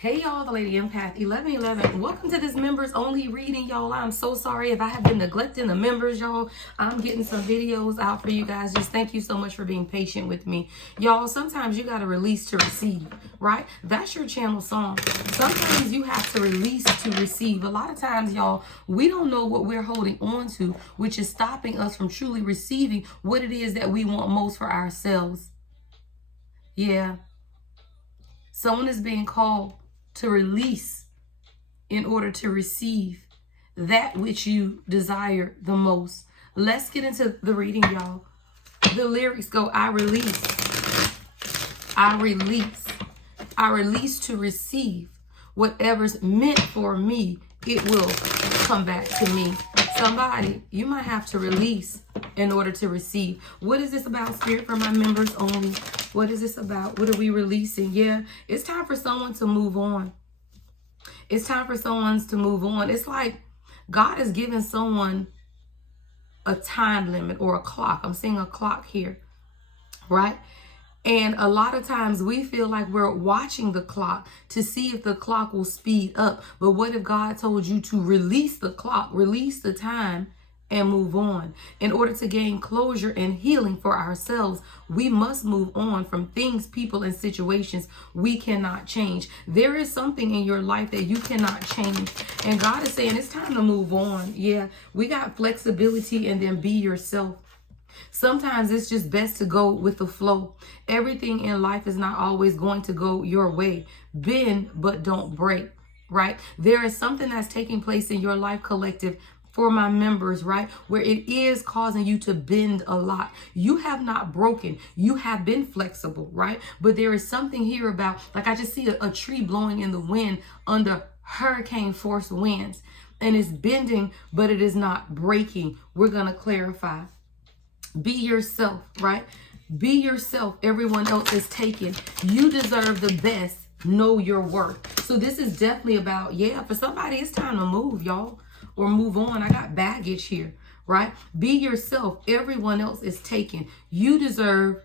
Hey y'all, the Lady Empath 1111. Welcome to this members only reading, y'all. I'm so sorry if I have been neglecting the members, y'all. I'm getting some videos out for you guys. Just thank you so much for being patient with me. Y'all, sometimes you got to release to receive, right? That's your channel song. Sometimes you have to release to receive. A lot of times, y'all, we don't know what we're holding on to, which is stopping us from truly receiving what it is that we want most for ourselves. Yeah. Someone is being called to release in order to receive that which you desire the most. Let's get into the reading, y'all. The lyrics go, I release, I release, I release to receive whatever's meant for me. It will come back to me. Somebody, you might have to release in order to receive. What is this about, Spirit, for my members only? What is this about? What are we releasing? Yeah, it's time for someone to move on. It's time for someone to move on. It's like God is giving someone a time limit or a clock. I'm seeing a clock here, right? And a lot of times we feel like we're watching the clock to see if the clock will speed up. But what if God told you to release the clock, release the time, and move on? In order to gain closure and healing for ourselves, we must move on from things, people, and situations we cannot change. There is something in your life that you cannot change. And God is saying it's time to move on. Yeah, we got flexibility, and then be yourself. Sometimes it's just best to go with the flow. Everything in life is not always going to go your way. Bend, but don't break, right? There is something that's taking place in your life, collective, for my members, right? Where it is causing you to bend a lot. You have not broken. You have been flexible, right? But there is something here about, like I just see a tree blowing in the wind under hurricane force winds. And it's bending, but it is not breaking. We're going to clarify. Be yourself, right? Be yourself. Everyone else is taken. You deserve the best. Know your worth. So this is definitely about, yeah, for somebody, it's time to move, y'all, or move on. I got baggage here, right? Be yourself. Everyone else is taken. You deserve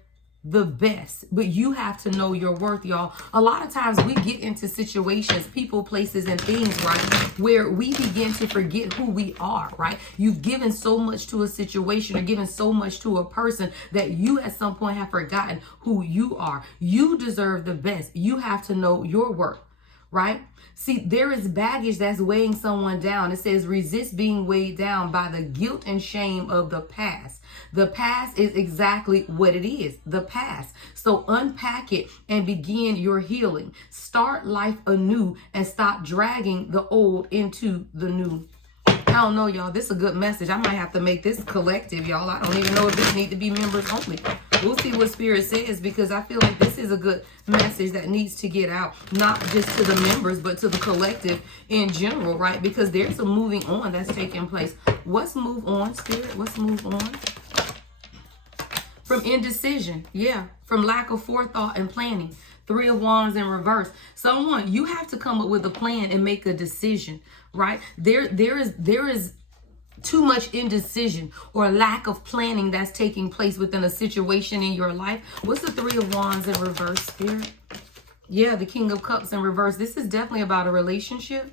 the best, but you have to know your worth, y'all. A lot of times we get into situations, people, places, and things, right, where we begin to forget who we are, right? You've given so much to a situation or given so much to a person that you at some point have forgotten who you are. You deserve the best. You have to know your worth, right? See, there is baggage that's weighing someone down. It says resist being weighed down by the guilt and shame of the past. The past is exactly what it is, the past. So unpack it and begin your healing. Start life anew and stop dragging the old into the new. I don't know, y'all. This is a good message. I might have to make this collective, y'all. I don't even know if this needs to be members only. We'll see what Spirit says, because I feel like this is a good message that needs to get out, not just to the members, but to the collective in general, right? Because there's some moving on that's taking place. What's move on, Spirit? What's move on? From indecision, yeah. From lack of forethought and planning. 3 of Wands in reverse. Someone, you have to come up with a plan and make a decision, right? There is too much indecision or lack of planning that's taking place within a situation in your life. What's the 3 of Wands in reverse, Spirit? Yeah, the King of Cups in reverse. This is definitely about a relationship.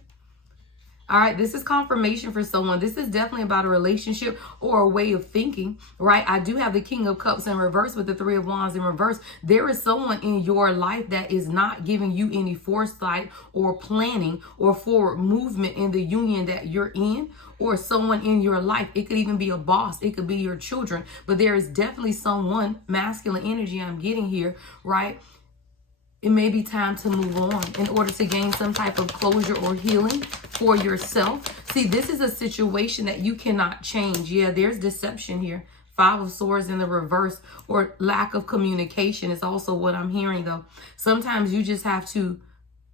All right, this is confirmation for someone. This is definitely about a relationship or a way of thinking, right? I do have the King of Cups in reverse with the 3 of Wands in reverse. There is someone in your life that is not giving you any foresight or planning or forward movement in the union that you're in, or someone in your life. It could even be a boss. It could be your children. But there is definitely someone, masculine energy I'm getting here, right? It may be time to move on in order to gain some type of closure or healing for yourself. See, this is a situation that you cannot change. Yeah, there's deception here. 5 of Swords in the reverse, or lack of communication is also what I'm hearing, though. Sometimes you just have to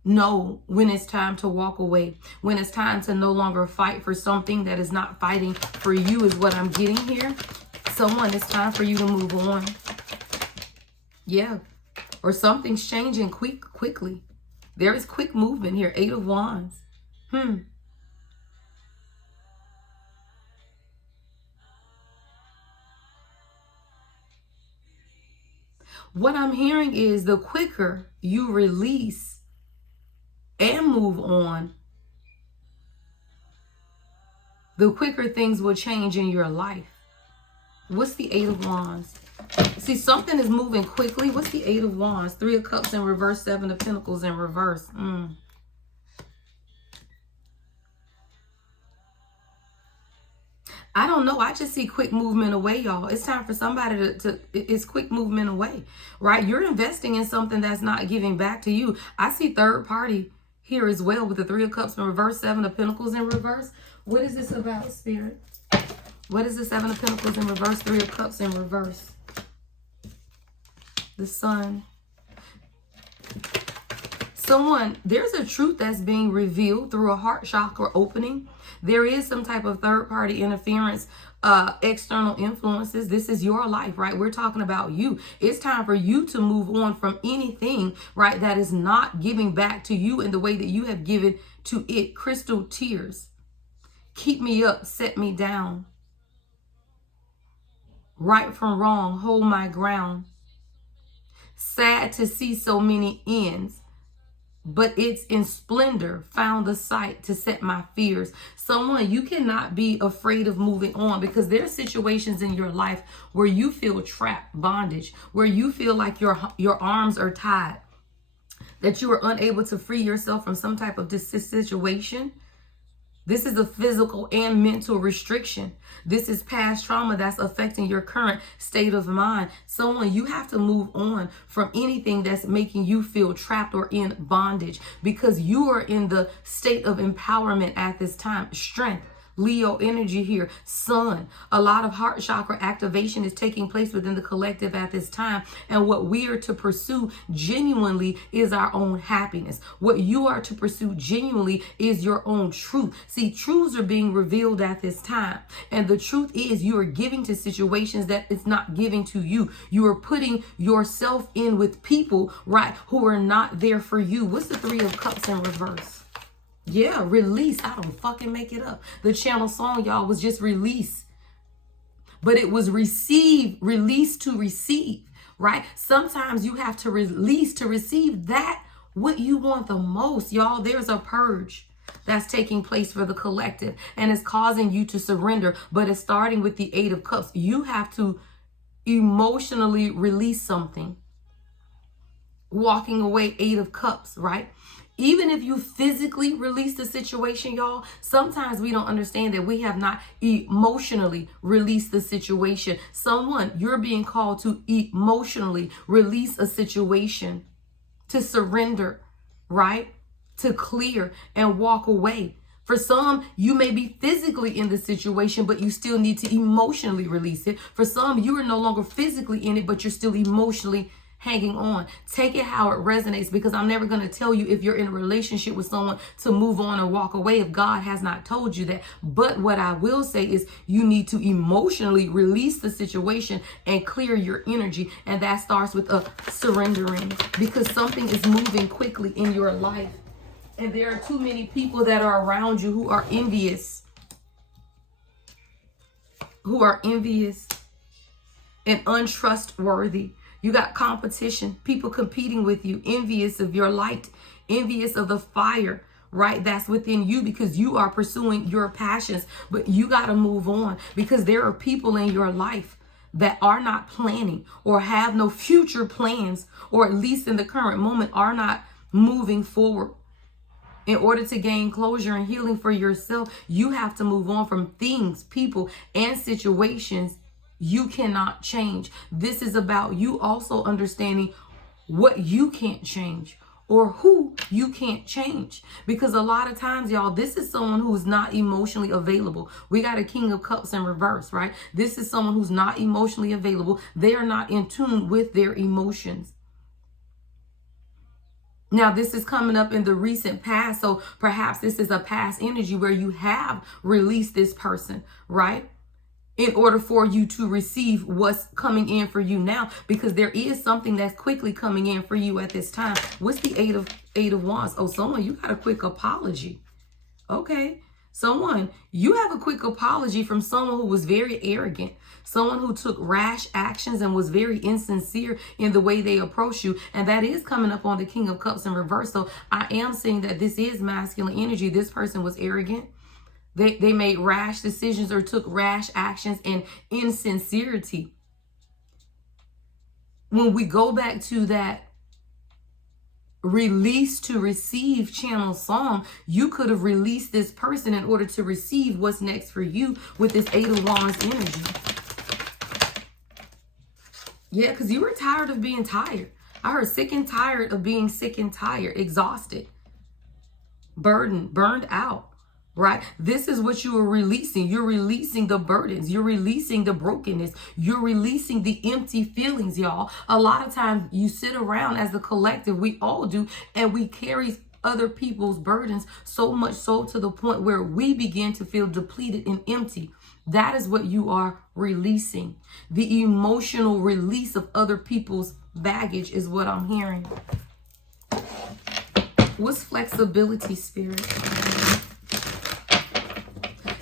know when it's time to walk away, when it's time to no longer fight for something that is not fighting for you, is what I'm getting here. Someone, it's time for you to move on. Yeah. Or something's changing quickly. There is quick movement here. 8 of Wands. What I'm hearing is the quicker you release and move on, the quicker things will change in your life. What's the Eight of Wands? See, something is moving quickly. What's the Eight of Wands? Three of Cups in reverse, Seven of Pentacles in reverse. I don't know. I just see quick movement away, y'all. It's time for somebody it's quick movement away, right? You're investing in something that's not giving back to you. I see third party here as well with the Three of Cups in reverse, Seven of Pentacles in reverse. What is this about, Spirit? What is the Seven of Pentacles in reverse, Three of Cups in reverse? The Sun. There's a truth that's being revealed through a heart chakra opening. There is some type of third party interference, external influences. This is your life, right? We're talking about you. It's time for you to move on from anything, right, that is not giving back to you in the way that you have given to it. Crystal tears. Keep me up, set me down. Right from wrong, hold my ground. Sad to see so many ends, but it's in splendor, found the sight to set my fears. Someone, you cannot be afraid of moving on, because there are situations in your life where you feel trapped, bondage, where you feel like your arms are tied, that you are unable to free yourself from some type of situation. This is a physical and mental restriction. This is past trauma that's affecting your current state of mind. Someone, you have to move on from anything that's making you feel trapped or in bondage, because you are in the state of empowerment at this time. Strength. Leo energy here. Sun. A lot of heart chakra activation is taking place within the collective at this time. And what we are to pursue genuinely is our own happiness. What you are to pursue genuinely is your own truth. See, truths are being revealed at this time. And the truth is, you are giving to situations that it's not giving to you. You are putting yourself in with people, right, who are not there for you. What's the Three of Cups in reverse? Yeah, release. I don't fucking make it up. The channel song, y'all, was just release. But it was release to receive, right? Sometimes you have to release to receive that what you want the most, y'all. There's a purge that's taking place for the collective, and it's causing you to surrender, but it's starting with the Eight of Cups. You have to emotionally release something. Walking away, Eight of Cups, right? Even if you physically release the situation, y'all, sometimes we don't understand that we have not emotionally released the situation. Someone, you're being called to emotionally release a situation, to surrender, right? To clear and walk away. For some, you may be physically in the situation, but you still need to emotionally release it. For some, you are no longer physically in it, but you're still emotionally hanging on. Take it how it resonates, because I'm never going to tell you if you're in a relationship with someone to move on or walk away if God has not told you that. But what I will say is you need to emotionally release the situation and clear your energy. And that starts with a surrendering, because something is moving quickly in your life. And there are too many people that are around you who are envious. And untrustworthy. You got competition, people competing with you, envious of your light, envious of the fire, right? That's within you, because you are pursuing your passions. But you got to move on, because there are people in your life that are not planning or have no future plans, or at least in the current moment are not moving forward. In order to gain closure and healing for yourself, you have to move on from things, people, and situations you cannot change. This is about you also understanding what you can't change, or who you can't change. Because a lot of times, y'all, this is someone who's not emotionally available. We got a King of Cups in reverse, right? This is someone who's not emotionally available. They are not in tune with their emotions. Now, this is coming up in the recent past. So perhaps this is a past energy where you have released this person, right? In order for you to receive what's coming in for you now, because there is something that's quickly coming in for you at this time. What's the Eight of Wands? Oh, someone, you got a quick apology. Okay. Someone, you have a quick apology from someone who was very arrogant, someone who took rash actions and was very insincere in the way they approach you. And that is coming up on the King of Cups in reverse. So I am seeing that this is masculine energy. This person was arrogant. They made rash decisions or took rash actions and insincerity. When we go back to that release to receive channel song, you could have released this person in order to receive what's next for you with this 8 of Wands energy. Yeah, because you were tired of being tired. I heard sick and tired of being sick and tired, exhausted, burdened, burned out. Right? This is what you are releasing. You're releasing the burdens. You're releasing the brokenness. You're releasing the empty feelings, y'all. A lot of times you sit around as a collective, we all do, and we carry other people's burdens so much so to the point where we begin to feel depleted and empty. That is what you are releasing. The emotional release of other people's baggage is what I'm hearing. What's flexibility, Spirit?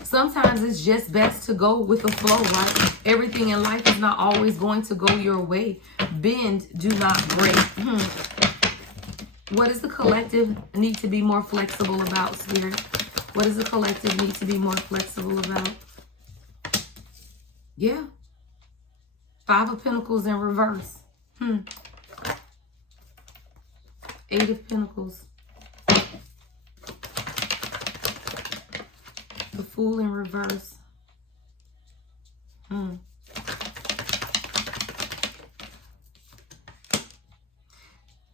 Sometimes it's just best to go with the flow, right? Everything in life is not always going to go your way. Bend, do not break. What does the collective need to be more flexible about, Spirit? What does the collective need to be more flexible about? Yeah. 5 of Pentacles in reverse. 8 of Pentacles. The Fool in reverse.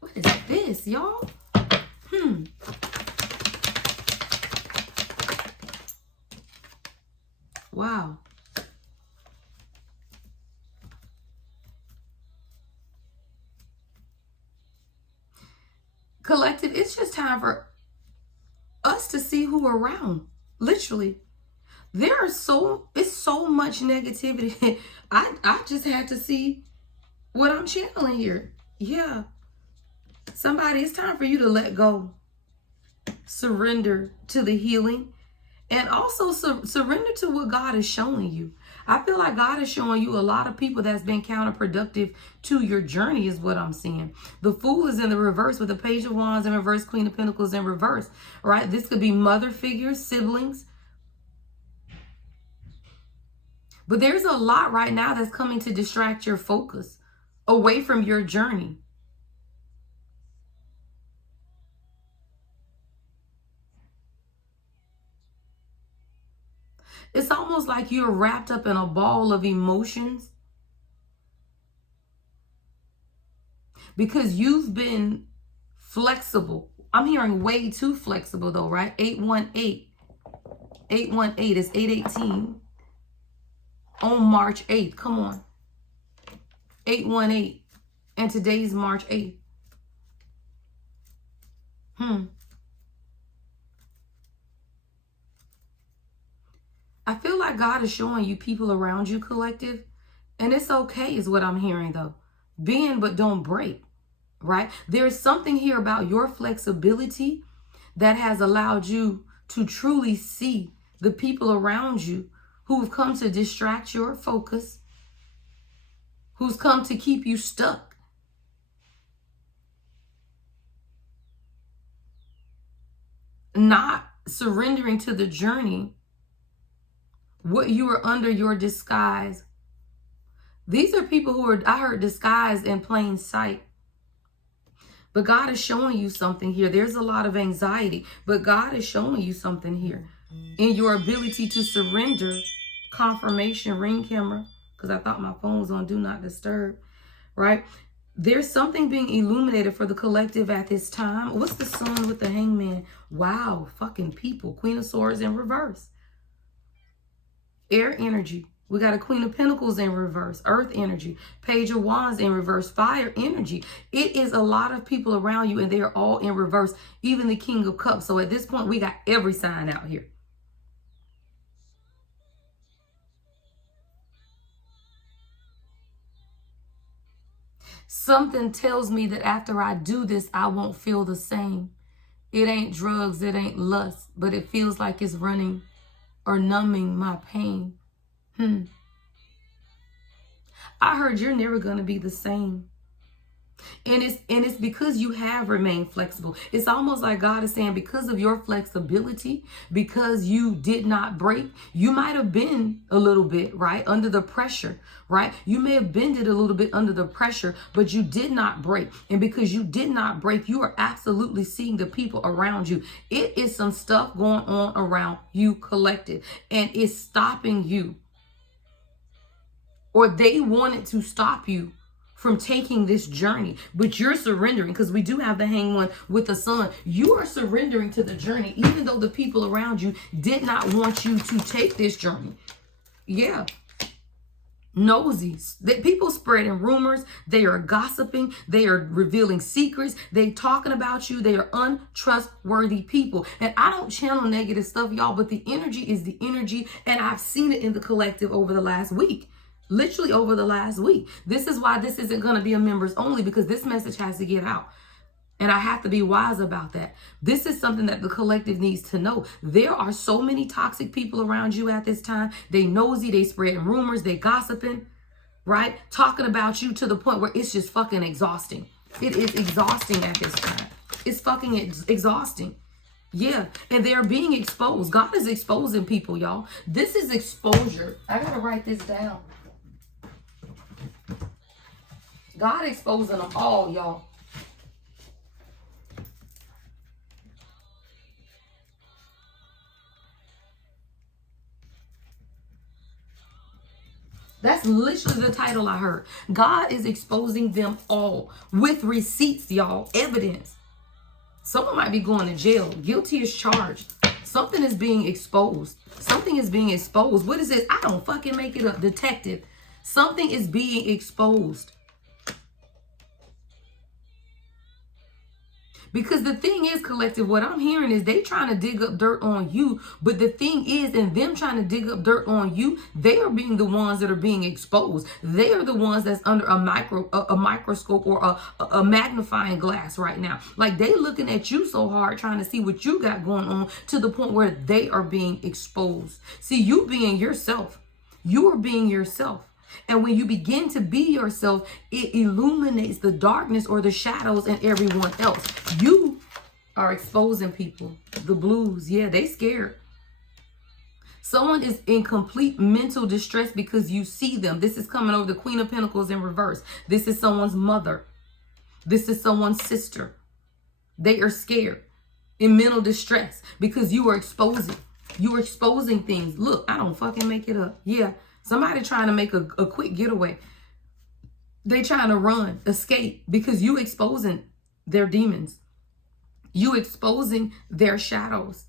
What is this, y'all? Wow. Collective, it's just time for us to see who we're around. Literally. It's so much negativity. I just had to see what I'm channeling here. Yeah. Somebody, it's time for you to let go. Surrender to the healing. And also surrender to what God is showing you. I feel like God is showing you a lot of people that's been counterproductive to your journey is what I'm seeing. The Fool is in the reverse with the Page of Wands in reverse, Queen of Pentacles in reverse. Right? This could be mother figures, siblings. But there's a lot right now that's coming to distract your focus away from your journey. It's almost like you're wrapped up in a ball of emotions because you've been flexible. I'm hearing way too flexible though, right? 818. 818 is 818 on March 8th. Come on. 818. And today's March 8th. I feel like God is showing you people around you, collective. And it's okay is what I'm hearing though. Bend but don't break, right? There's something here about your flexibility that has allowed you to truly see the people around you who've come to distract your focus, who's come to keep you stuck. Not surrendering to the journey. What you are under your disguise. These are people who are, I heard, disguised in plain sight. But God is showing you something here. There's a lot of anxiety, but God is showing you something here in your ability to surrender. Confirmation, ring camera, because I thought my phone was on do not disturb, right? There's something being illuminated for the collective at this time. What's the Sun with the Hangman? Wow, fucking people. Queen of Swords in reverse. Air energy. We got a Queen of Pentacles in reverse. Earth energy. Page of Wands in reverse. Fire energy. It is a lot of people around you and they're all in reverse. Even the King of Cups. So at this point, we got every sign out here. Something tells me that after I do this, I won't feel the same. It ain't drugs, it ain't lust, but it feels like it's running or numbing my pain. I heard you're never going to be the same. And it's because you have remained flexible. It's almost like God is saying, because of your flexibility, because you did not break, you might have been a little bit, right, under the pressure, right? You may have bended a little bit under the pressure, but you did not break. And because you did not break, you are absolutely seeing the people around you. It is some stuff going on around you, collective, and it's stopping you. Or they wanted to stop you from taking this journey, but you're surrendering, because we do have the hang one with the sun. You are surrendering to the journey, even though the people around you did not want you to take this journey. Yeah. Nosies. People spreading rumors. They are gossiping. They are revealing secrets. They talking about you. They are untrustworthy people. And I don't channel negative stuff, y'all, but the energy is the energy. And I've seen it in the collective over the last week. Literally over the last week. This is why this isn't going to be a members only, because this message has to get out. And I have to be wise about that. This is something that the collective needs to know. There are so many toxic people around you at this time. They nosy, they spreading rumors, they gossiping, right? Talking about you to the point where it's just fucking exhausting. It is exhausting at this time. It's fucking exhausting. Yeah, and they're being exposed. God is exposing people, y'all. This is exposure. I gotta write this down. God exposing them all, y'all. That's literally the title I heard. God is exposing them all with receipts, y'all. Evidence. Someone might be going to jail. Guilty as charged. Something is being exposed. Something is being exposed. What is this? I don't fucking make it up. Detective. Something is being exposed. Because the thing is, collective, what I'm hearing is they trying to dig up dirt on you. But the thing is, in them trying to dig up dirt on you, they are being the ones that are being exposed. They are the ones that's under a microscope or a magnifying glass right now. Like, they looking at you so hard, trying to see what you got going on, to the point where they are being exposed. See, you being yourself. You are being yourself. And when you begin to be yourself, it illuminates the darkness or the shadows in everyone else. You are exposing people. The blues, yeah, they scared. Someone is in complete mental distress because you see them. This is coming over the Queen of Pentacles in reverse. This is someone's mother. This is someone's sister. They are scared, in mental distress, because you are exposing. You are exposing things. Look, I don't fucking make it up. Yeah. Somebody trying to make a quick getaway. They trying to run, escape, because you exposing their demons. You exposing their shadows.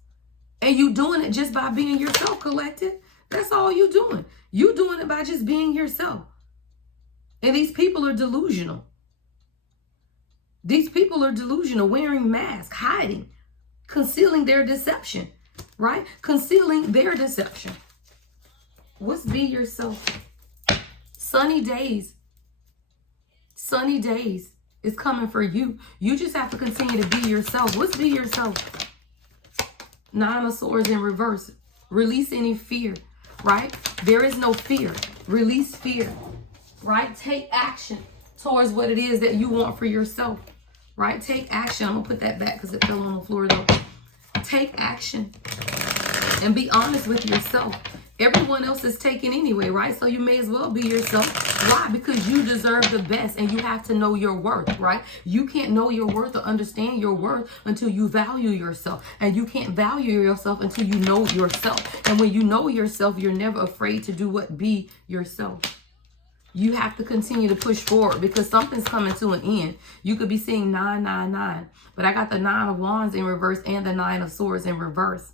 And you doing it just by being yourself, collective. That's all you doing. You doing it by just being yourself. And these people are delusional. These people are delusional, wearing masks, hiding, concealing their deception, right? Concealing their deception. What's be yourself? Sunny days. Sunny days is coming for you. You just have to continue to be yourself. What's be yourself? Nine of Swords in reverse. Release any fear, right? There is no fear. Release fear, right? Take action towards what it is that you want for yourself, right? Take action. I'm going to put that back because it fell on the floor though. Take action and be honest with yourself. Everyone else is taken anyway, right? So you may as well be yourself. Why? Because you deserve the best, and you have to know your worth, right? You can't know your worth or understand your worth until you value yourself. And you can't value yourself until you know yourself. And when you know yourself, you're never afraid to do what? Be yourself. You have to continue to push forward because something's coming to an end. You could be seeing 999, but I got the 9 of Wands in reverse and the 9 of Swords in reverse.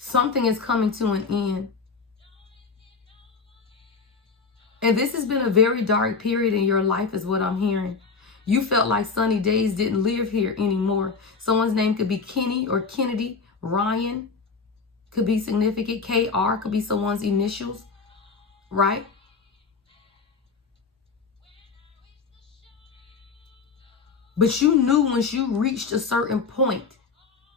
Something is coming to an end. And this has been a very dark period in your life is what I'm hearing. You felt like sunny days didn't live here anymore. Someone's name could be Kenny or Kennedy. Ryan could be significant. KR could be someone's initials, right? But you knew once you reached a certain point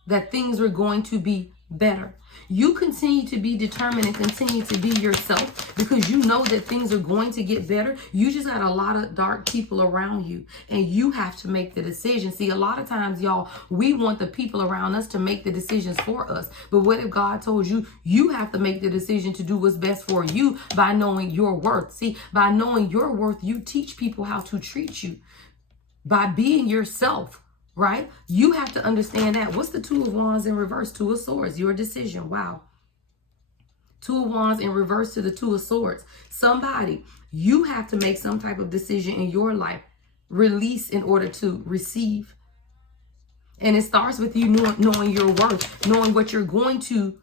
that things were going to be better. You continue to be determined and continue to be yourself because you know that things are going to get better. You just got a lot of dark people around you and you have to make the decision. See, a lot of times, y'all, we want the people around us to make the decisions for us. But what if God told you, you have to make the decision to do what's best for you by knowing your worth? See, by knowing your worth, you teach people how to treat you. By being yourself, right? You have to understand that. What's the Two of Wands in reverse? Two of Swords, your decision. Wow. Two of Wands in reverse to the Two of Swords. Somebody, you have to make some type of decision in your life. Release in order to receive. And it starts with you knowing your worth, knowing what you're going to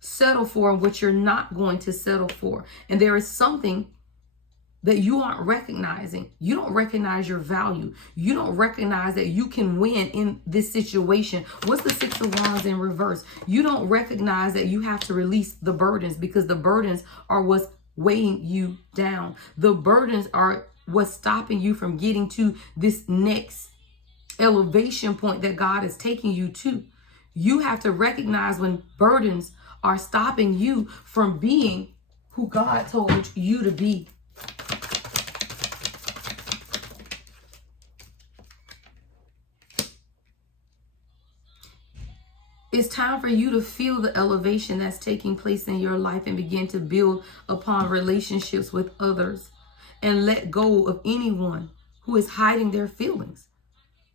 settle for and what you're not going to settle for. And there is something that you aren't recognizing. You don't recognize your value. You don't recognize that you can win in this situation. What's the Six of Wands in reverse? You don't recognize that you have to release the burdens because the burdens are what's weighing you down. The burdens are what's stopping you from getting to this next elevation point that God is taking you to. You have to recognize when burdens are stopping you from being who God told you to be. It's time for you to feel the elevation that's taking place in your life and begin to build upon relationships with others and let go of anyone who is hiding their feelings,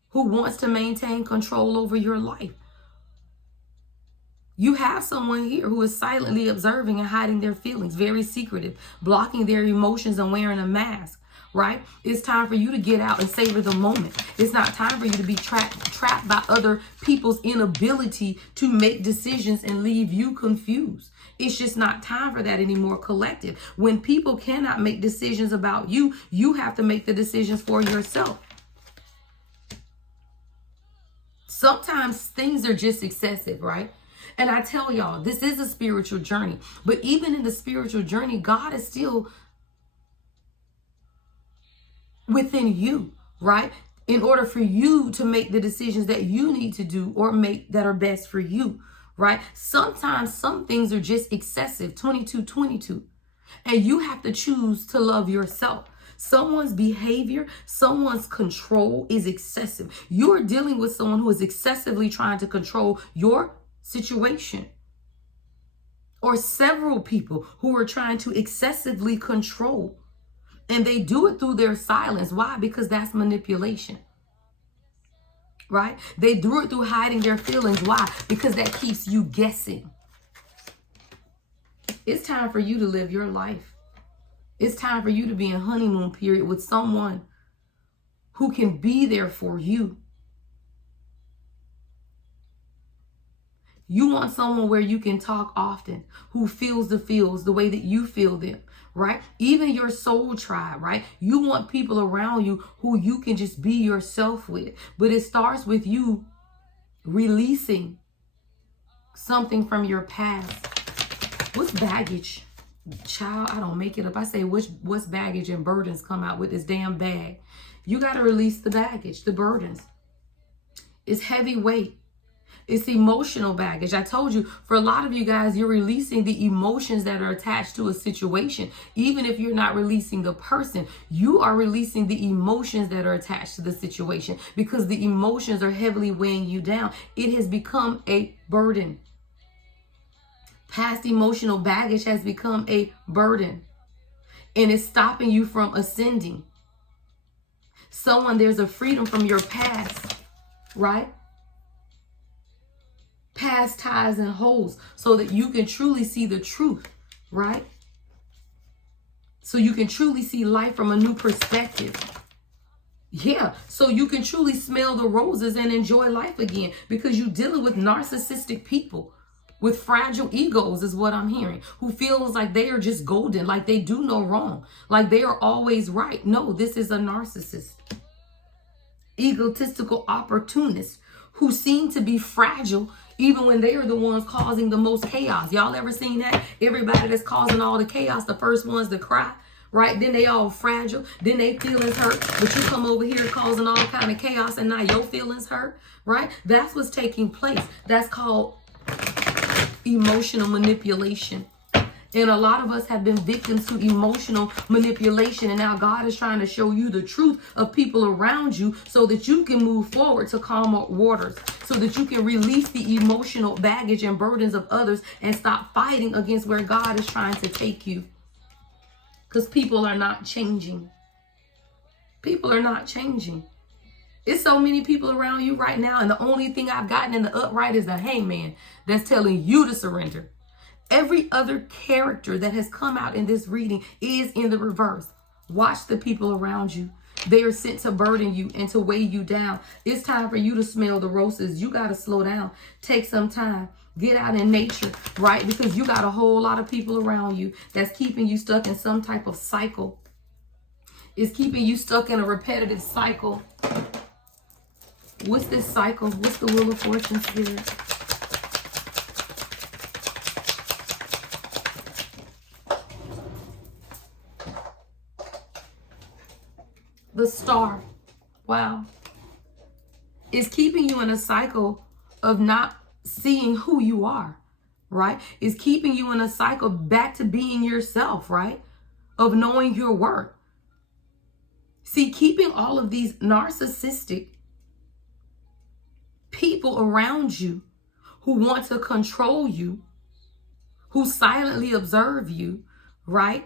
who wants to maintain control over your life. You have someone here who is silently observing and hiding their feelings, very secretive, blocking their emotions and wearing a mask. Right? It's time for you to get out and savor the moment. It's not time for you to be trapped by other people's inability to make decisions and leave you confused. It's just not time for that anymore, collective. When people cannot make decisions about you, you have to make the decisions for yourself. Sometimes things are just excessive, right? And I tell y'all, this is a spiritual journey. But even in the spiritual journey, God is still within you, right? In order for you to make the decisions that you need to do or make that are best for you, right? Sometimes some things are just excessive, 22. And you have to choose to love yourself. Someone's behavior, someone's control is excessive. You're dealing with someone who is excessively trying to control your situation. Or several people who are trying to excessively control. And they do it through their silence. Why? Because that's manipulation. Right? They do it through hiding their feelings. Why? Because that keeps you guessing. It's time for you to live your life. It's time for you to be in honeymoon period with someone who can be there for you. You want someone where you can talk often, who feels the feels the way that you feel them, right? Even your soul tribe, right? You want people around you who you can just be yourself with. But it starts with you releasing something from your past. What's baggage? Child, I don't make it up. I say what's baggage and burdens come out with this damn bag. You got to release the baggage, the burdens. It's heavy weight. It's emotional baggage. I told you, for a lot of you guys, you're releasing the emotions that are attached to a situation. Even if you're not releasing the person, you are releasing the emotions that are attached to the situation because the emotions are heavily weighing you down. It has become a burden. Past emotional baggage has become a burden and it's stopping you from ascending. There's a freedom from your past, right? Past ties and holes so that you can truly see the truth, right? So you can truly see life from a new perspective. Yeah, so you can truly smell the roses and enjoy life again because you're dealing with narcissistic people with fragile egos is what I'm hearing, who feels like they are just golden, like they do no wrong, like they are always right. No, this is a narcissist, egotistical opportunist who seem to be fragile even when they are the ones causing the most chaos. Y'all ever seen that? Everybody that's causing all the chaos, the first ones to cry, right? Then they all fragile. Then they feelings hurt. But you come over here causing all kind of chaos and now your feelings hurt, right? That's what's taking place. That's called emotional manipulation. And a lot of us have been victims to emotional manipulation. And now God is trying to show you the truth of people around you so that you can move forward to calmer waters, so that you can release the emotional baggage and burdens of others and stop fighting against where God is trying to take you. Because people are not changing. People are not changing. There's so many people around you right now, and the only thing I've gotten in the upright is the hangman that's telling you to surrender. Every other character that has come out in this reading is in the reverse. Watch the people around you. They are sent to burden you and to weigh you down. It's time for you to smell the roses. You got to slow down. Take some time. Get out in nature, right? Because you got a whole lot of people around you that's keeping you stuck in some type of cycle. It's keeping you stuck in a repetitive cycle. What's this cycle? What's the Wheel of Fortune, Spirit? The Star. Wow. It's keeping you in a cycle of not seeing who you are, right? It's keeping you in a cycle back to being yourself, right? Of knowing your worth. See, keeping all of these narcissistic people around you who want to control you, who silently observe you, right?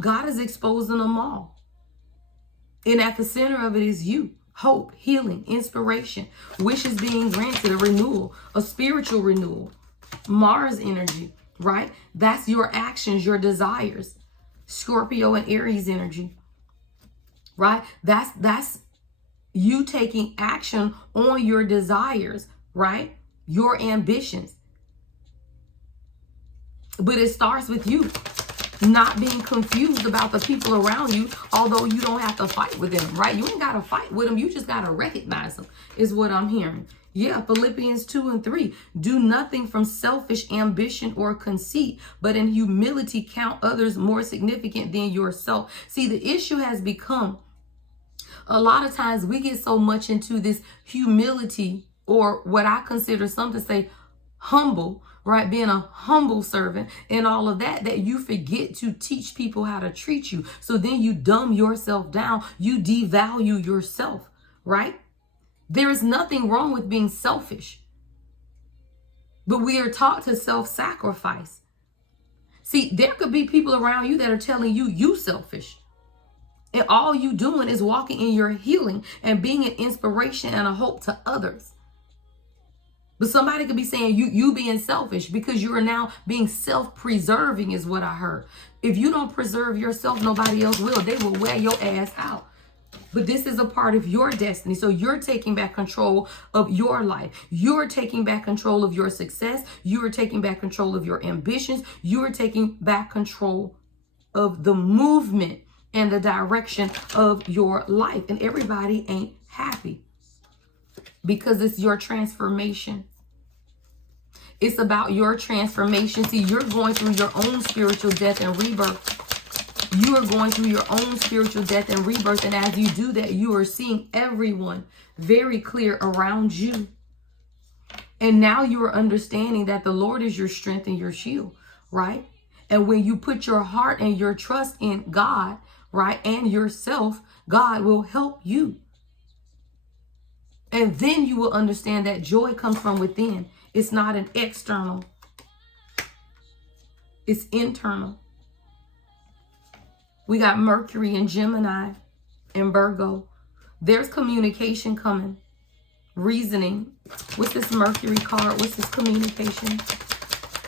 God is exposing them all. And at the center of it is you. Hope, healing, inspiration, wishes being granted, a renewal, a spiritual renewal, Mars energy, right? That's your actions, your desires. Scorpio and Aries energy, right? That's you taking action on your desires, right? Your ambitions. But it starts with you. Not being confused about the people around you, although you don't have to fight with them, right? You ain't got to fight with them. You just got to recognize them, is what I'm hearing. Yeah, Philippians 2:3. Do nothing from selfish ambition or conceit, but in humility count others more significant than yourself. See, the issue has become, a lot of times we get so much into this humility, or what I consider some to say humble, right? Being a humble servant and all of that, that you forget to teach people how to treat you. So then you dumb yourself down. You devalue yourself, right? There is nothing wrong with being selfish, but we are taught to self-sacrifice. See, there could be people around you that are telling you, you selfish. And all you doing is walking in your healing and being an inspiration and a hope to others. But somebody could be saying you being selfish because you are now being self-preserving is what I heard. If you don't preserve yourself, nobody else will. They will wear your ass out. But this is a part of your destiny. So you're taking back control of your life. You're taking back control of your success. You are taking back control of your ambitions. You are taking back control of the movement and the direction of your life. And everybody ain't happy, because it's your transformation. It's about your transformation. See, you're going through your own spiritual death and rebirth. You are going through your own spiritual death and rebirth. And as you do that, you are seeing everyone very clear around you. And now you are understanding that the Lord is your strength and your shield, right? And when you put your heart and your trust in God, right, and yourself, God will help you. And then you will understand that joy comes from within. It's not an external. It's internal. We got Mercury and Gemini and Virgo. There's communication coming. Reasoning. What's this Mercury card? What's this communication?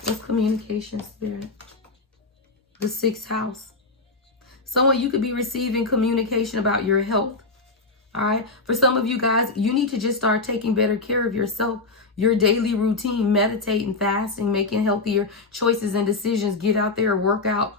What's communication, Spirit? The 6th house. Someone, you could be receiving communication about your health. All right. For some of you guys, you need to just start taking better care of yourself. Your daily routine, meditating, fasting, making healthier choices and decisions. Get out there, work out.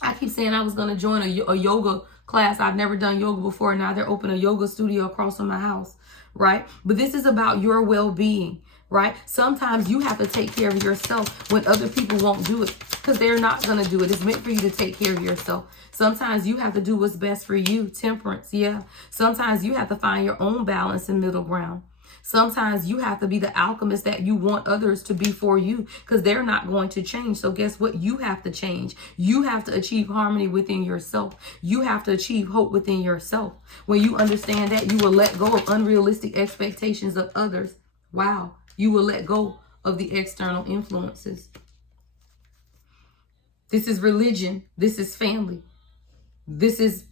I keep saying I was going to join a yoga class. I've never done yoga before. Now they're opening a yoga studio across from my house, right? But this is about your well-being, right? Sometimes you have to take care of yourself when other people won't do it because they're not going to do it. It's meant for you to take care of yourself. Sometimes you have to do what's best for you. Temperance, yeah. Sometimes you have to find your own balance and middle ground. Sometimes you have to be the alchemist that you want others to be for you because they're not going to change. So guess what? You have to change. You have to achieve harmony within yourself. You have to achieve hope within yourself. When you understand that, you will let go of unrealistic expectations of others. Wow. You will let go of the external influences. This is religion. This is family. This is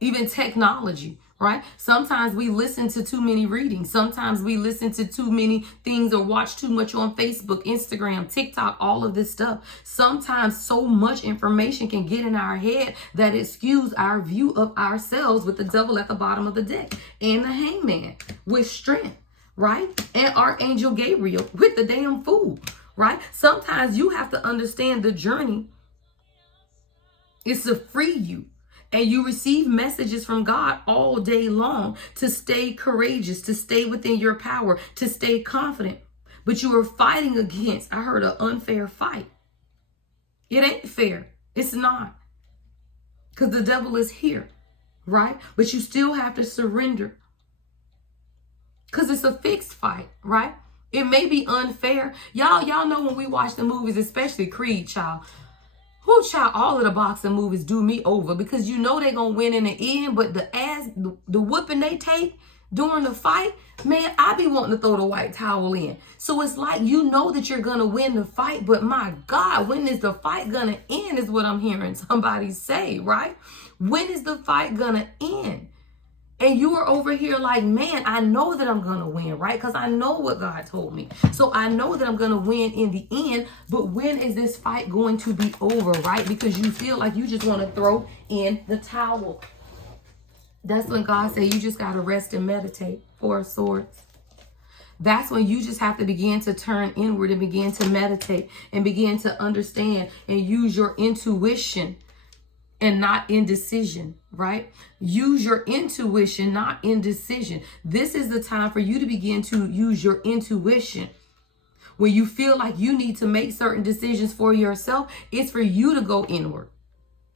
even technology, right? Sometimes we listen to too many readings. Sometimes we listen to too many things or watch too much on Facebook, Instagram, TikTok, all of this stuff. Sometimes so much information can get in our head that it skews our view of ourselves with the devil at the bottom of the deck and the hangman with strength, right? And Archangel Gabriel with the damn fool, right? Sometimes you have to understand the journey is to free you. And you receive messages from God all day long to stay courageous, to stay within your power, to stay confident. But you are fighting against, I heard, an unfair fight. It ain't fair. It's not. Because the devil is here, right? But you still have to surrender. Because it's a fixed fight, right? It may be unfair. Y'all know when we watch the movies, especially Creed, child. Who, child, all of the boxing movies do me over because you know they're going to win in the end, but the whooping they take during the fight, man, I be wanting to throw the white towel in. So it's like you know that you're going to win the fight, but my God, when is the fight going to end is what I'm hearing somebody say, right? When is the fight going to end? And you are over here like, man, I know that I'm going to win, right? Because I know what God told me. So I know that I'm going to win in the end. But when is this fight going to be over, right? Because you feel like you just want to throw in the towel. That's when God said you just got to rest and meditate. Four of Swords. That's when you just have to begin to turn inward and begin to meditate and begin to understand and use your intuition and not indecision, right? Use your intuition, not indecision. This is the time for you to begin to use your intuition. When you feel like you need to make certain decisions for yourself, it's for you to go inward.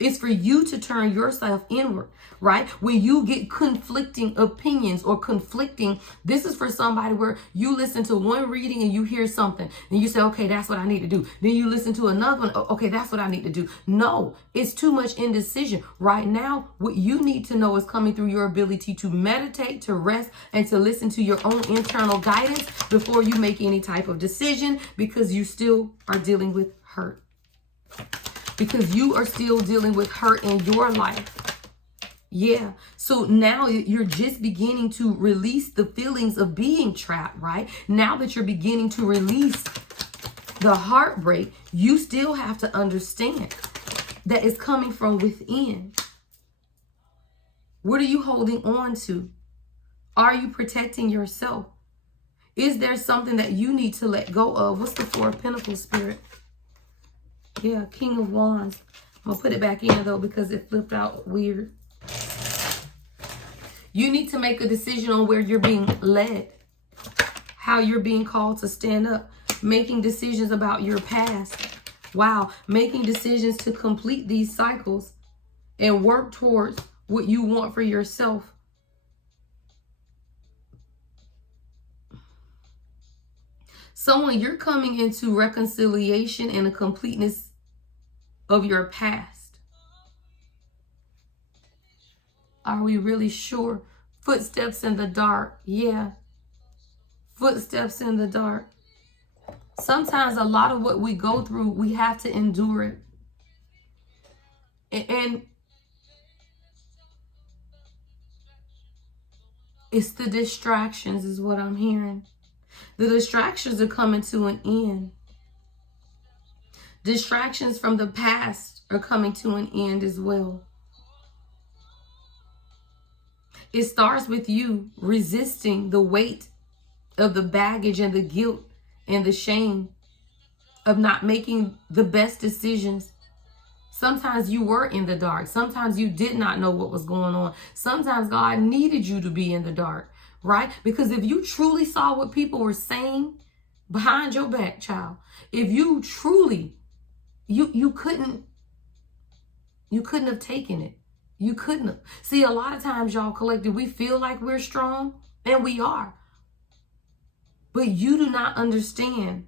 It's for you to turn yourself inward, right? When you get conflicting opinions or conflicting, this is for somebody where you listen to one reading and you hear something and you say, okay, that's what I need to do. Then you listen to another one. Okay, that's what I need to do. No, it's too much indecision. Right now, what you need to know is coming through your ability to meditate, to rest, and to listen to your own internal guidance before you make any type of decision because you still are dealing with hurt. Because you are still dealing with hurt in your life. Yeah. So now you're just beginning to release the feelings of being trapped, right? Now that you're beginning to release the heartbreak, you still have to understand that it's coming from within. What are you holding on to? Are you protecting yourself? Is there something that you need to let go of? What's the Four of Pentacles, Spirit? Yeah, King of Wands. I'm going to put it back in, though, because it flipped out weird. You need to make a decision on where you're being led, how you're being called to stand up, making decisions about your past. Wow, making decisions to complete these cycles and work towards what you want for yourself. Someone, you're coming into reconciliation and a completeness of your past. Are we really sure? Footsteps in the dark. Yeah. Footsteps in the dark. Sometimes a lot of what we go through, we have to endure it. And it's the distractions is what I'm hearing. The distractions are coming to an end. Distractions from the past are coming to an end as well. It starts with you resisting the weight of the baggage and the guilt and the shame of not making the best decisions. Sometimes you were in the dark. Sometimes you did not know what was going on. Sometimes God needed you to be in the dark, right? Because if you truly saw what people were saying behind your back, child, if you truly, you couldn't have taken it. You couldn't have. See, a lot of times, y'all, collective, we feel like we're strong, and we are. But you do not understand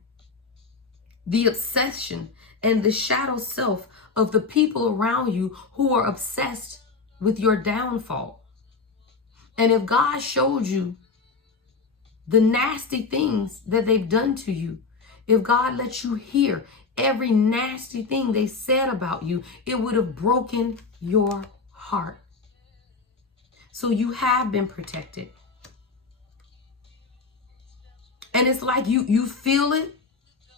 the obsession and the shadow self of the people around you who are obsessed with your downfall. And if God showed you the nasty things that they've done to you, if God let you hear every nasty thing they said about you, it would have broken your heart. So you have been protected. And it's like you feel it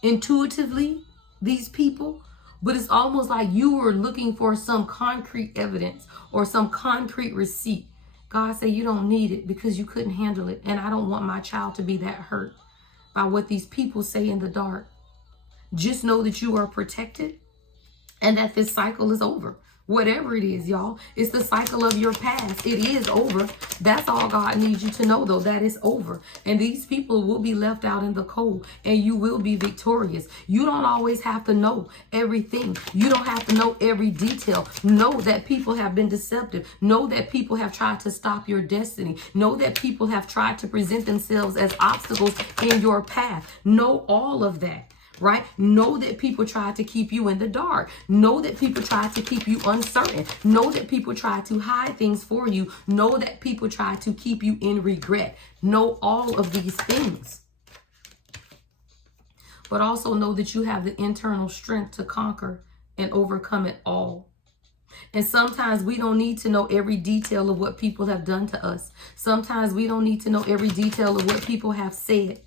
intuitively, these people, but it's almost like you were looking for some concrete evidence or some concrete receipt. God said you don't need it because you couldn't handle it. And I don't want my child to be that hurt by what these people say in the dark. Just know that you are protected and that this cycle is over. Whatever it is, y'all, it's the cycle of your past. It is over. That's all God needs you to know, though, that it's over. And these people will be left out in the cold, and you will be victorious. You don't always have to know everything. You don't have to know every detail. Know that people have been deceptive. Know that people have tried to stop your destiny. Know that people have tried to present themselves as obstacles in your path. Know all of that. Right? Know that people try to keep you in the dark. Know that people try to keep you uncertain. Know that people try to hide things for you. Know that people try to keep you in regret. Know all of these things. But also know that you have the internal strength to conquer and overcome it all. And sometimes we don't need to know every detail of what people have done to us. Sometimes we don't need to know every detail of what people have said.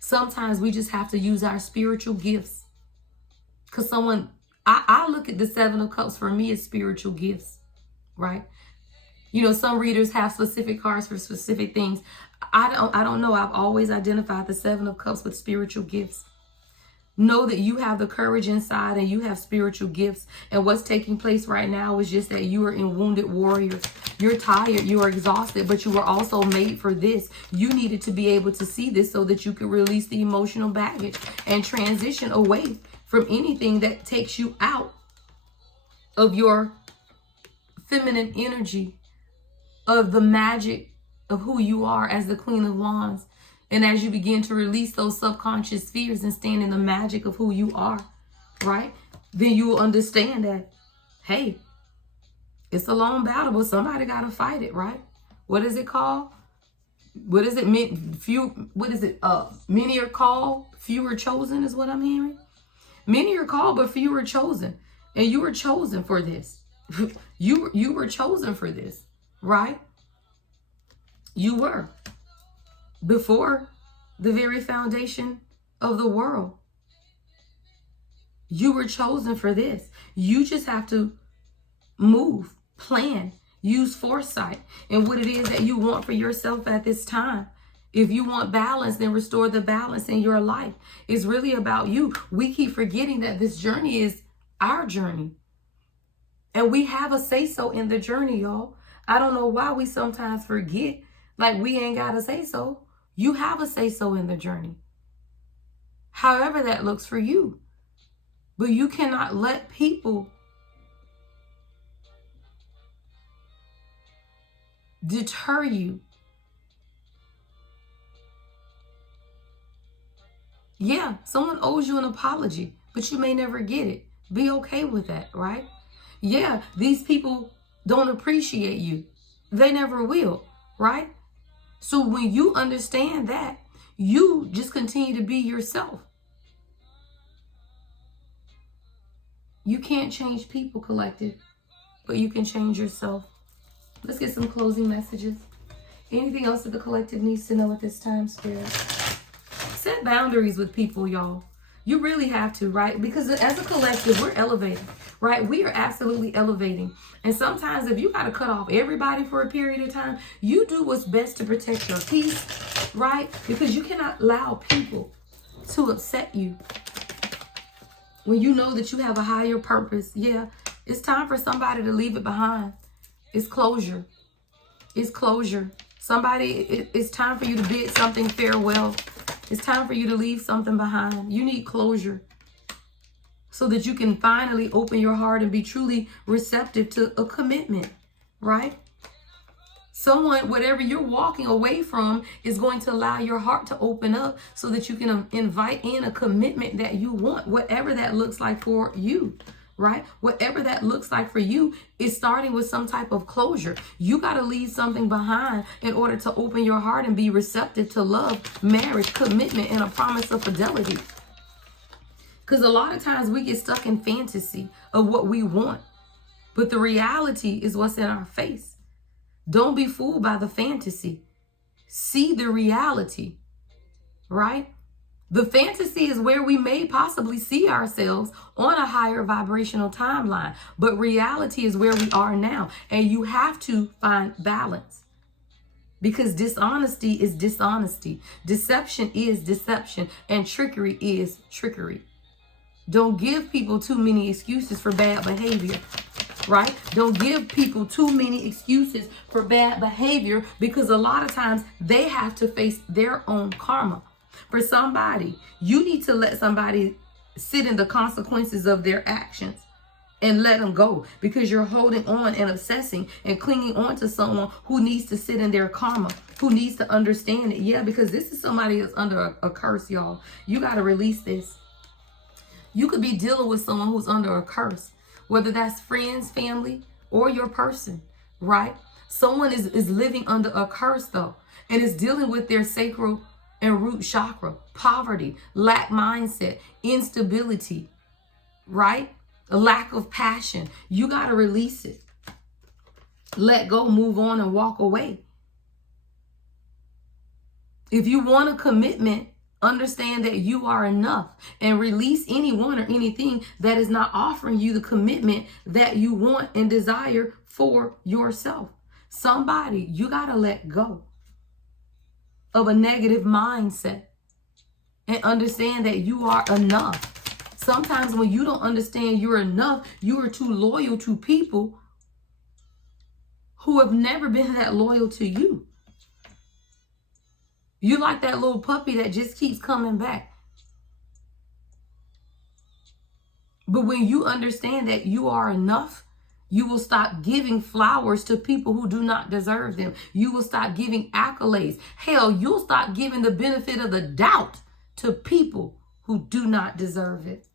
Sometimes we just have to use our spiritual gifts. Because I look at the Seven of Cups for me as spiritual gifts, right? You know, some readers have specific cards for specific things. I don't know. I've always identified the Seven of Cups with spiritual gifts. Know that you have the courage inside and you have spiritual gifts. And what's taking place right now is just that you are in wounded warrior. You're tired, you are exhausted, but you were also made for this. You needed to be able to see this so that you could release the emotional baggage and transition away from anything that takes you out of your feminine energy, of the magic of who you are as the Queen of Wands. And as you begin to release those subconscious fears and stand in the magic of who you are, right? Then you will understand that, hey, it's a long battle, but somebody got to fight it, right? What is it called? What is it? Many are called, few are chosen is what I'm hearing. Many are called, but few are chosen. And you were chosen for this. You were chosen for this, right? You were. Before the very foundation of the world. You were chosen for this. You just have to move, plan, use foresight, and what it is that you want for yourself at this time. If you want balance, then restore the balance in your life. It's really about you. We keep forgetting that this journey is our journey. And we have a say-so in the journey, y'all. I don't know why we sometimes forget, like we ain't got a say-so. You have a say-so in the journey. However that looks for you. But you cannot let people deter you. Yeah, someone owes you an apology, but you may never get it. Be okay with that, right? Yeah, these people don't appreciate you. They never will, right? So when you understand that, you just continue to be yourself. You can't change people, collective, but you can change yourself. Let's get some closing messages. Anything else that the collective needs to know at this time, Spirit? Set boundaries with people, y'all. You really have to, right? Because as a collective, we're elevating, right? We are absolutely elevating. And sometimes if you got to cut off everybody for a period of time, you do what's best to protect your peace, right? Because you cannot allow people to upset you. When you know that you have a higher purpose, yeah, it's time for somebody to leave it behind. It's closure. It's closure. Somebody, it's time for you to bid something farewell. It's time for you to leave something behind. You need closure so that you can finally open your heart and be truly receptive to a commitment, right? Someone, whatever you're walking away from, is going to allow your heart to open up so that you can invite in a commitment that you want, whatever that looks like for you, right? Whatever that looks like for you is starting with some type of closure. You got to leave something behind in order to open your heart and be receptive to love, marriage, commitment, and a promise of fidelity. Because a lot of times we get stuck in fantasy of what we want, but the reality is what's in our face. Don't be fooled by the fantasy. See the reality, right? The fantasy is where we may possibly see ourselves on a higher vibrational timeline, but reality is where we are now. And you have to find balance, because dishonesty is dishonesty. Deception is deception, and trickery is trickery. Don't give people too many excuses for bad behavior. Right? Don't give people too many excuses for bad behavior, because a lot of times they have to face their own karma. For somebody, you need to let somebody sit in the consequences of their actions and let them go, because you're holding on and obsessing and clinging on to someone who needs to sit in their karma, who needs to understand it. Yeah, because this is somebody that's under a curse, y'all. You got to release this. You could be dealing with someone who's under a curse, whether that's friends, family, or your person, right? Someone is living under a curse, though, and is dealing with their sacral and root chakra, poverty, lack mindset, instability, right? A lack of passion. You got to release it. Let go, move on, and walk away. If you want a commitment, understand that you are enough, and release anyone or anything that is not offering you the commitment that you want and desire for yourself. Somebody, you got to let go of a negative mindset and understand that you are enough. Sometimes when you don't understand you're enough, you are too loyal to people who have never been that loyal to you. You like that little puppy that just keeps coming back. But when you understand that you are enough, you will stop giving flowers to people who do not deserve them. You will stop giving accolades. Hell, you'll stop giving the benefit of the doubt to people who do not deserve it.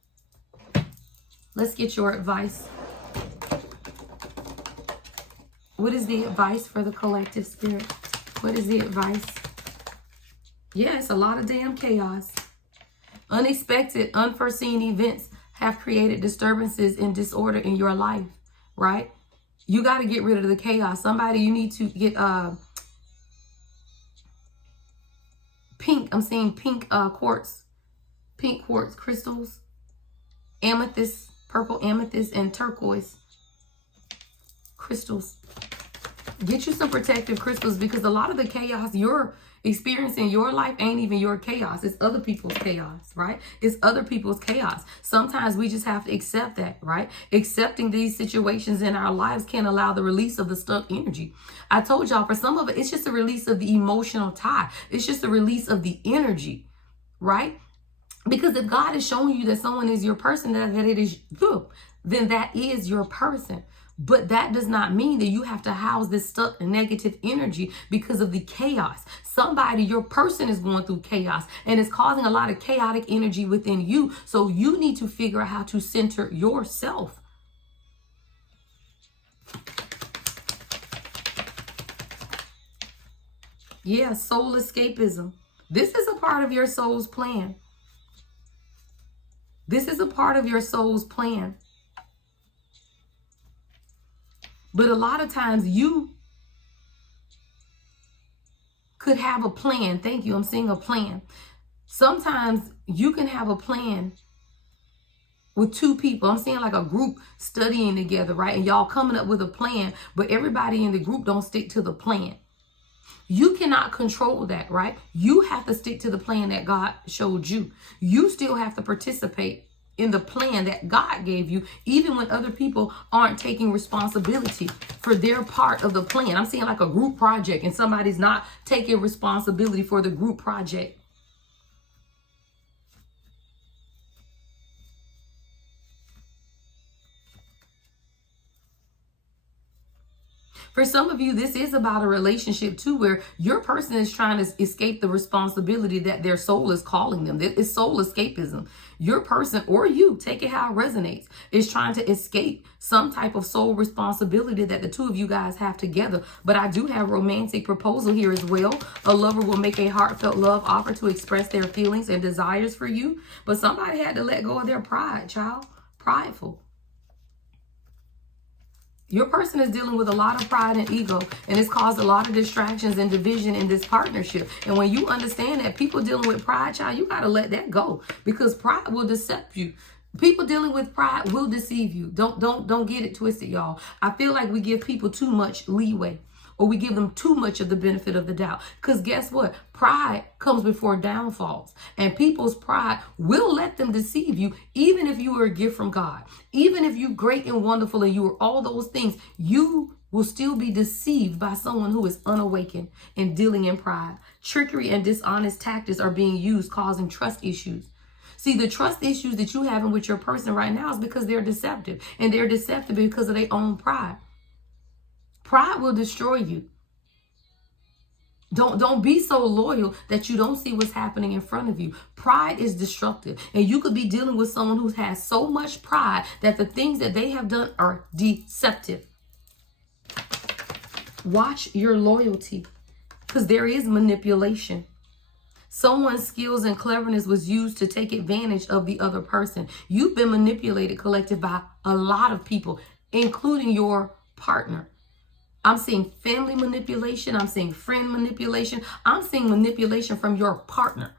Let's get your advice. What is the advice for the collective spirit? What is the advice? Yes, a lot of damn chaos. Unexpected, unforeseen events have created disturbances and disorder in your life, right? You got to get rid of the chaos. Somebody, you need to get pink. I'm seeing pink quartz crystals, amethyst, purple amethyst, and turquoise crystals. Get you some protective crystals, because a lot of the chaos you're experiencing your life ain't even your chaos. It's other people's chaos, right? It's other people's chaos. Sometimes we just have to accept that, right? Accepting these situations in our lives can allow the release of the stuck energy. I told y'all, for some of it, it's just a release of the emotional tie. It's just a release of the energy, right? Because if God is showing you that someone is your person, that it is you, then that is your person. But that does not mean that you have to house this stuck negative energy because of the chaos. Somebody, your person is going through chaos and it's causing a lot of chaotic energy within you. So you need to figure out how to center yourself. Yeah, soul escapism. This is a part of your soul's plan. This is a part of your soul's plan. But a lot of times you could have a plan. Thank you. I'm seeing a plan. Sometimes you can have a plan with two people. I'm seeing like a group studying together, right? And y'all coming up with a plan, but everybody in the group don't stick to the plan. You cannot control that, right? You have to stick to the plan that God showed you. You still have to participate in the plan that God gave you, even when other people aren't taking responsibility for their part of the plan. I'm seeing like a group project and somebody's not taking responsibility for the group project. For some of you, this is about a relationship too, where your person is trying to escape the responsibility that their soul is calling them. It's soul escapism. Your person, or you, take it how it resonates, is trying to escape some type of soul responsibility that the two of you guys have together. But I do have romantic proposal here as well. A lover will make a heartfelt love offer to express their feelings and desires for you. But somebody had to let go of their pride, child. Prideful. Your person is dealing with a lot of pride and ego, and it's caused a lot of distractions and division in this partnership. And when you understand that people dealing with pride, child, you got to let that go, because pride will deceive you. People dealing with pride will deceive you. Don't get it twisted, y'all. I feel like we give people too much leeway, or we give them too much of the benefit of the doubt. Because guess what? Pride comes before downfalls. And people's pride will let them deceive you, even if you are a gift from God. Even if you're great and wonderful and you are all those things, you will still be deceived by someone who is unawakened and dealing in pride. Trickery and dishonest tactics are being used, causing trust issues. See, the trust issues that you're having with your person right now is because they're deceptive. And they're deceptive because of their own pride. Pride will destroy you. Don't be so loyal that you don't see what's happening in front of you. Pride is destructive. And you could be dealing with someone who has so much pride that the things that they have done are deceptive. Watch your loyalty, because there is manipulation. Someone's skills and cleverness was used to take advantage of the other person. You've been manipulated, collective, by a lot of people, including your partner. I'm seeing family manipulation. I'm seeing friend manipulation. I'm seeing manipulation from your partner.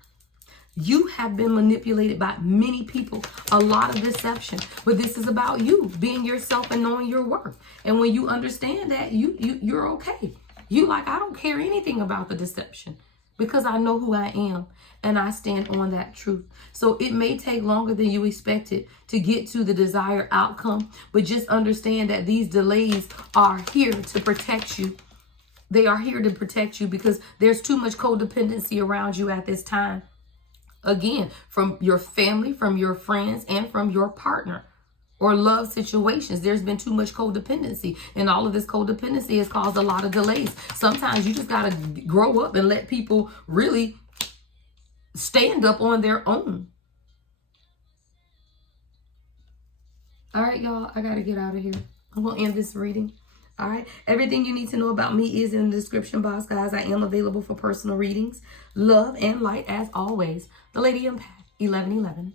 You have been manipulated by many people, a lot of deception. But this is about you being yourself and knowing your worth. And when you understand that, you're okay. You like, I don't care anything about the deception, because I know who I am and I stand on that truth. So it may take longer than you expected to get to the desired outcome, but just understand that these delays are here to protect you. They are here to protect you because there's too much codependency around you at this time. Again, from your family, from your friends, and from your partner or love situations. There's been too much codependency, and all of this codependency has caused a lot of delays. Sometimes you just got to grow up and let people really stand up on their own. All right, y'all, I got to get out of here. I'm going to end this reading. All right. Everything you need to know about me is in the description box, guys. I am available for personal readings. Love and light as always. The Lady Empath, 1111.